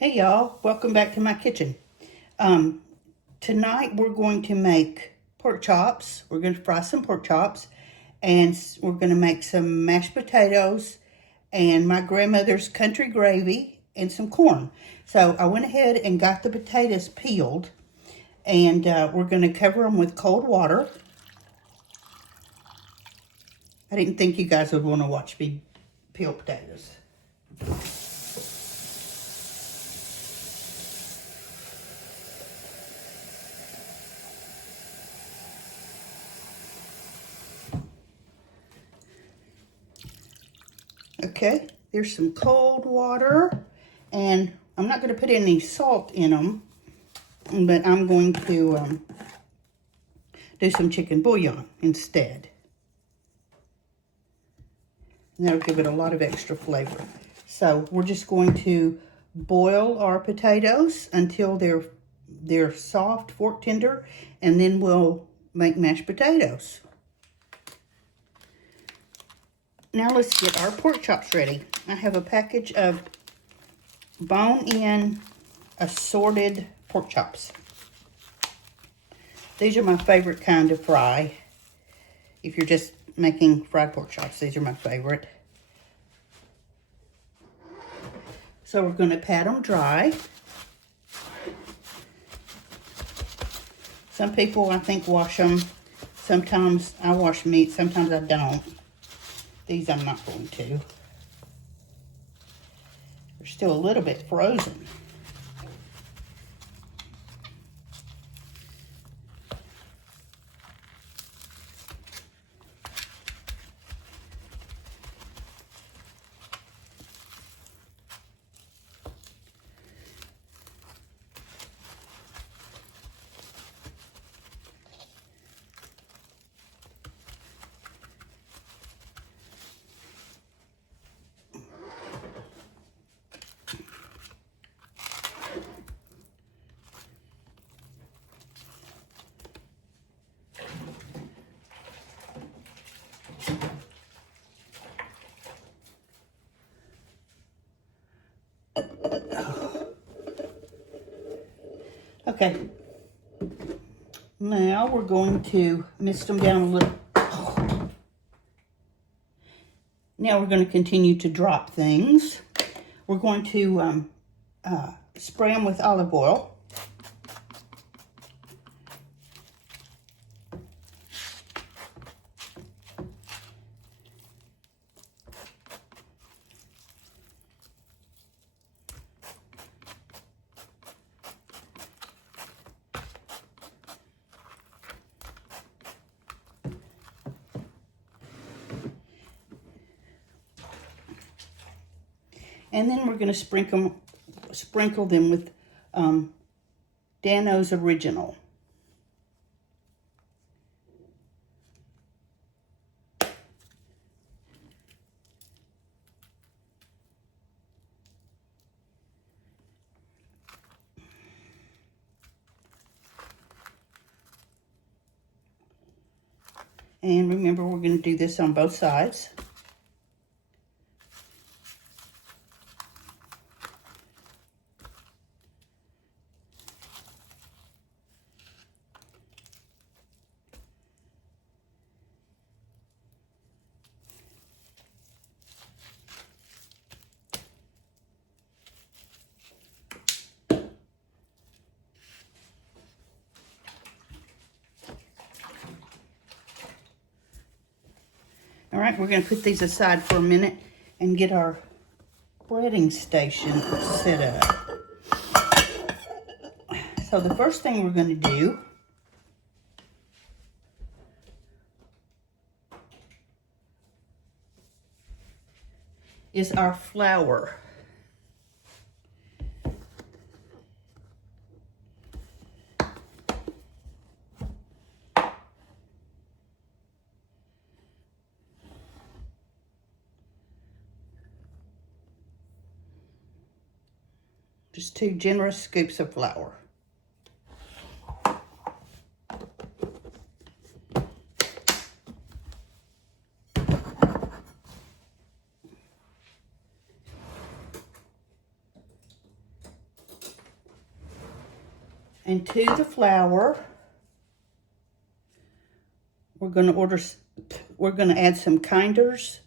Hey y'all, welcome back to my kitchen. Tonight we're going to make pork chops. We're going to fry some pork chops and we're going to make some mashed potatoes and my grandmother's country gravy and some corn. So I went ahead and got the potatoes peeled and we're going to cover them with cold water. I didn't think you guys would want to watch me peel potatoes. Okay, there's some cold water, and I'm not going to put any salt in them, but I'm going to do some chicken bouillon instead. And that'll give it a lot of extra flavor. So we're just going to boil our potatoes until they're soft, fork tender, and then we'll make mashed potatoes. Now let's get our pork chops ready. I have a package of bone-in assorted pork chops. These are my favorite kind to fry. If you're just making fried pork chops, these are my favorite. So we're going to pat them dry. Some people, I think, wash them. Sometimes I wash meat, sometimes I don't. These I'm not going to. They're still a little bit frozen. Okay, now we're going to mist them down a little. Now we're going to continue to drop things. We're going to spray them with olive oil. And then we're going to sprinkle them with Dano's Original. And remember, we're going to do this on both sides. All right, we're going to put these aside for a minute and get our breading station set up. So the first thing we're going to do is our flour. Just 2 generous scoops of flour. And to the flour, we're going to add some Kinder's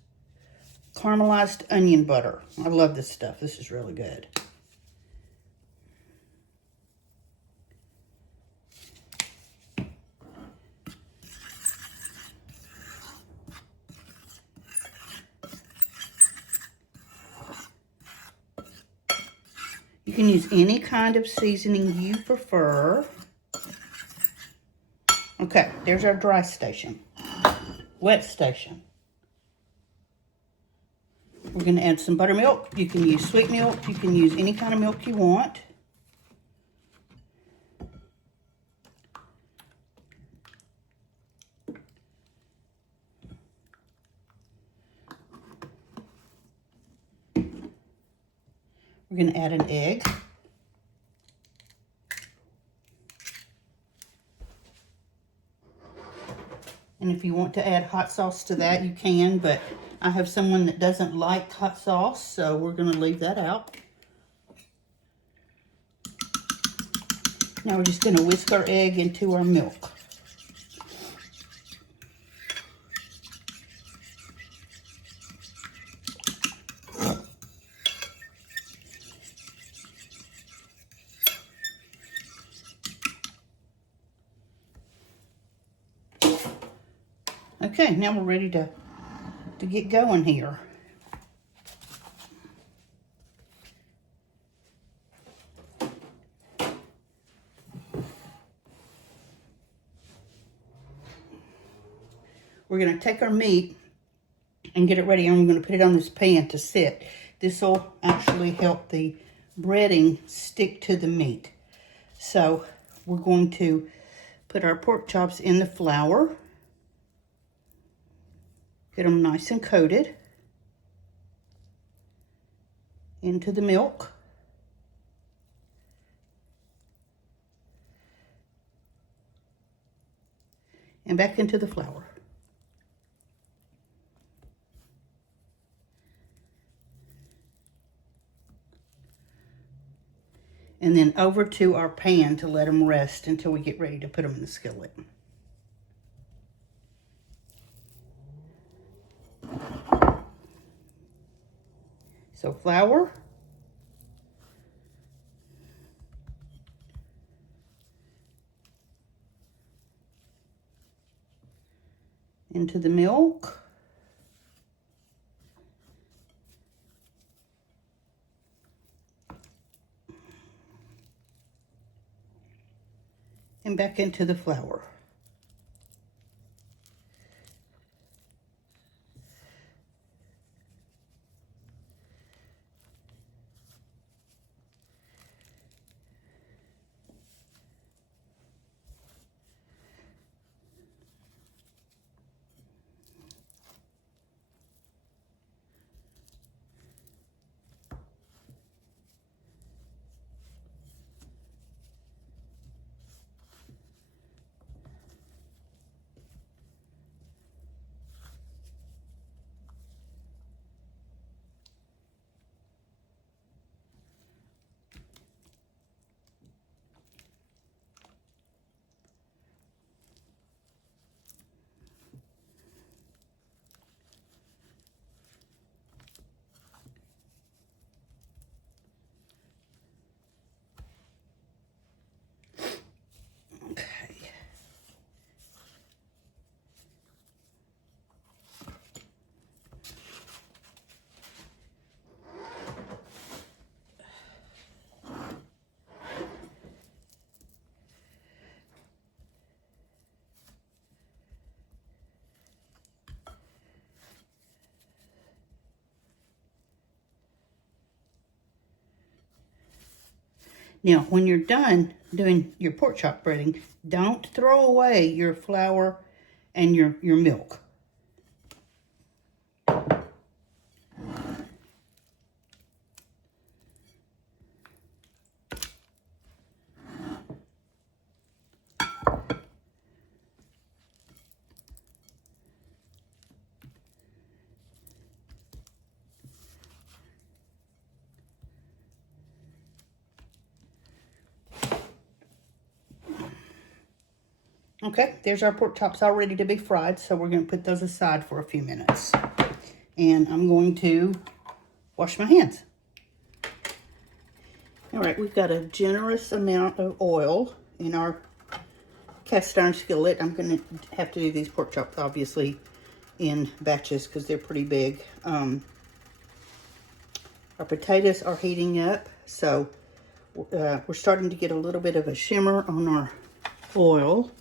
caramelized onion butter. I love this stuff. This is really good. You can use any kind of seasoning you prefer. Okay, there's our dry station. Wet station. We're going to add some buttermilk. You can use sweet milk. You can use any kind of milk you want. We're going to add an egg. And if you want to add hot sauce to that, you can, but I have someone that doesn't like hot sauce, so we're going to leave that out. Now we're just going to whisk our egg into our milk. Okay, now we're ready to get going here. We're going to take our meat and get it ready. I'm going to put it on this pan to sit. This will actually help the breading stick to the meat. So we're going to put our pork chops in the flour. Get them nice and coated. Into the milk. And back into the flour. And then over to our pan to let them rest until we get ready to put them in the skillet. So flour, into the milk, and back into the flour. Okay. Now, when you're done doing your pork chop breading, don't throw away your flour and your milk. Okay, there's our pork chops all ready to be fried, so we're going to put those aside for a few minutes. And I'm going to wash my hands. All right, we've got a generous amount of oil in our cast iron skillet. I'm going to have to do these pork chops, obviously, in batches because they're pretty big. Our potatoes are heating up, so we're starting to get a little bit of a shimmer on our oil.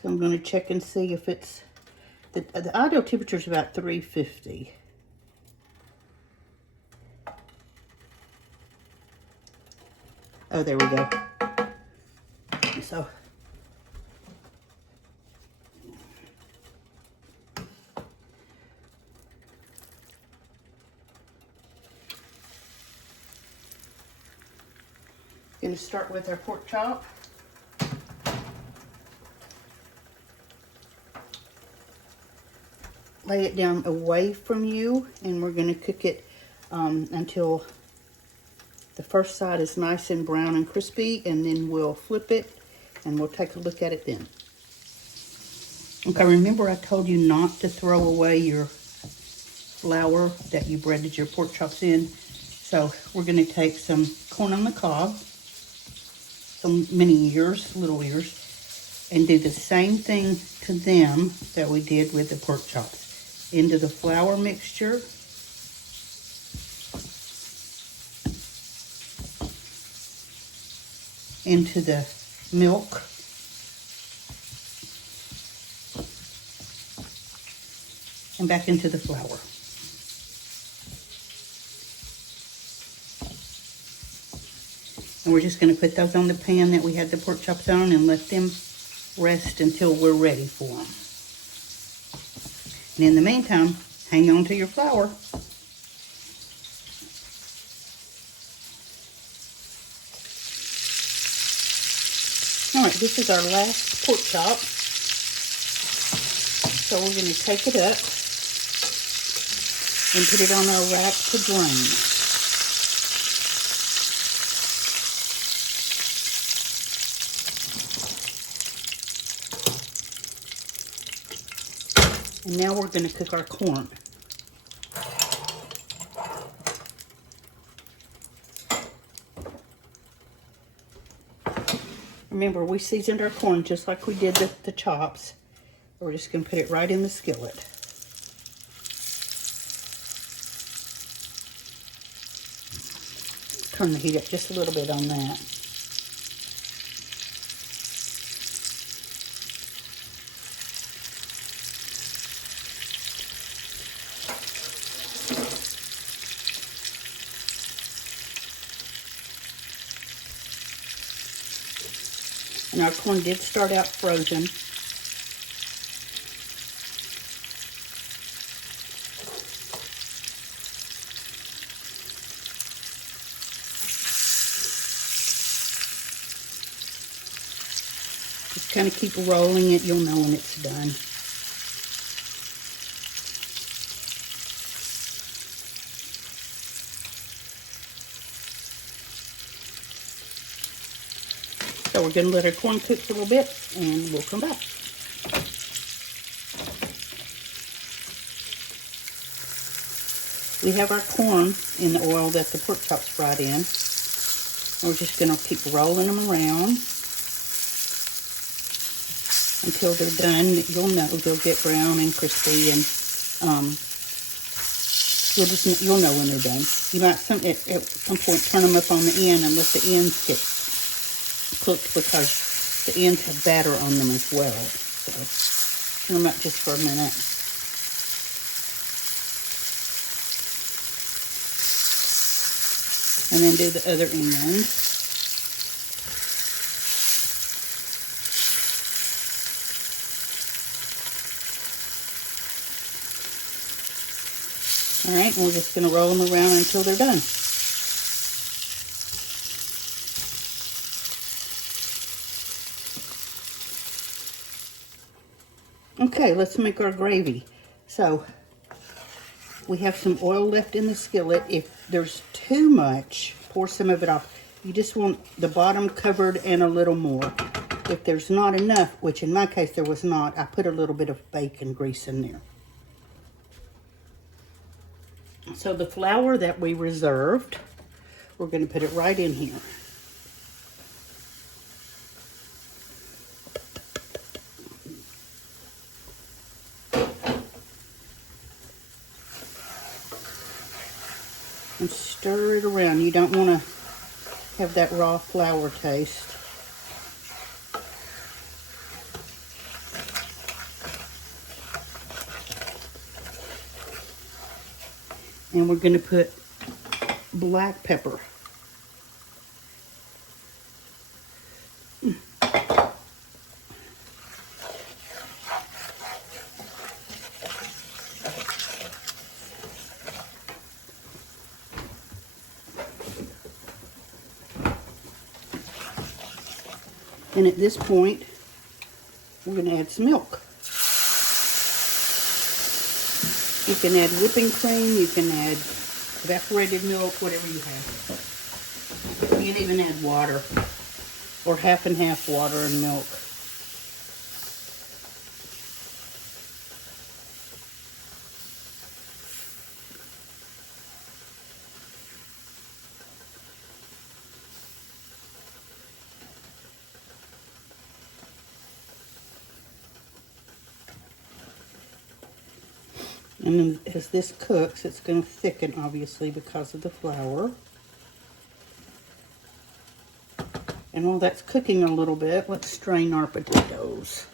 So I'm going to check and see if it's, the ideal temperature is about 350. Oh, there we go. So, going to start with our pork chop. Lay it down away from you, and we're going to cook it until the first side is nice and brown and crispy, and then we'll flip it and we'll take a look at it then. Okay, remember I told you not to throw away your flour that you breaded your pork chops in. So we're going to take some corn on the cob, some mini ears, little ears, and do the same thing to them that we did with the pork chops. Into the flour mixture. Into the milk. And back into the flour. And we're just going to put those on the pan that we had the pork chops on and let them rest until we're ready for them. And in the meantime, hang on to your flour. All right, this is our last pork chop. So we're going to take it up and put it on our rack to drain. And now we're going to cook our corn. Remember, we seasoned our corn just like we did the chops. We're just going to put it right in the skillet. Turn the heat up just a little bit on that. And our corn did start out frozen. Just kind of keep rolling it, you'll know when it's done. So we're going to let our corn cook for a little bit, and we'll come back. We have our corn in the oil that the pork chops fried in. We're just going to keep rolling them around until they're done. You'll know they'll get brown and crispy, and you'll know when they're done. You might at some point turn them up on the end and let the ends get cooked, because the ends have batter on them as well. So turn them up just for a minute. And then do the other end. All right, and we're just going to roll them around until they're done. Okay, let's make our gravy. So, we have some oil left in the skillet. If there's too much, pour some of it off. You just want the bottom covered and a little more. If there's not enough, which in my case there was not, I put a little bit of bacon grease in there. So the flour that we reserved, we're going to put it right in here. And stir it around. You don't want to have that raw flour taste. And we're going to put black pepper. And at this point, we're going to add some milk. You can add whipping cream, you can add evaporated milk, whatever you have. You can even add water, or half and half water and milk. And then as this cooks, it's going to thicken, obviously, because of the flour. And while that's cooking a little bit, let's strain our potatoes.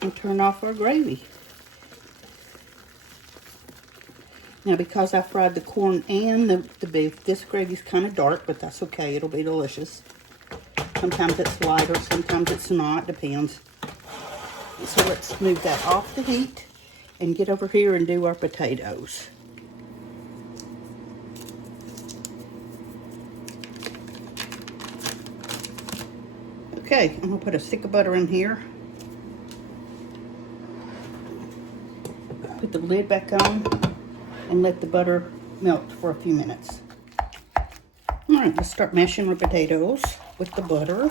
And turn off our gravy. Now, because I fried the corn and the beef, this gravy's kind of dark, but that's okay. It'll be delicious. Sometimes it's lighter, sometimes it's not, depends. So let's move that off the heat and get over here and do our potatoes. Okay, I'm gonna put a stick of butter in here. Put the lid back on and let the butter melt for a few minutes. All right, let's start mashing our potatoes with the butter.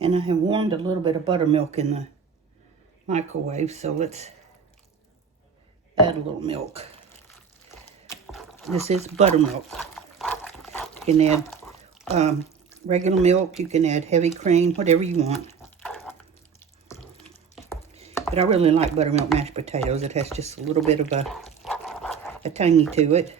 And I have warmed a little bit of buttermilk in the microwave, so let's add a little milk. This is buttermilk. You can add regular milk, you can add heavy cream, whatever you want. But I really like buttermilk mashed potatoes. It has just a little bit of a tangy to it.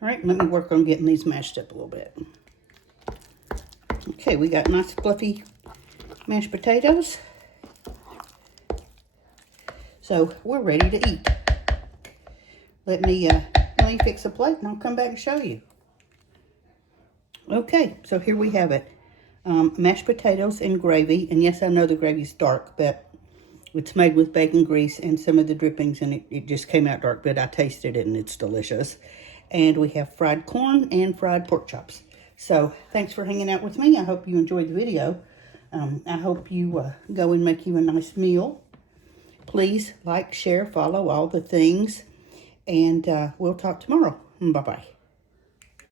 All right, let me work on getting these mashed up a little bit. Okay, we got nice fluffy mashed potatoes. So we're ready to eat. Let me fix a plate and I'll come back and show you. Okay, so here we have it. Mashed potatoes and gravy. And yes, I know the gravy's dark, but it's made with bacon grease and some of the drippings, and it just came out dark, but I tasted it and it's delicious. And we have fried corn and fried pork chops. So thanks for hanging out with me. I hope you enjoyed the video. I hope you go and make you a nice meal. Please like, share, follow, all the things. And we'll talk tomorrow. Bye-bye.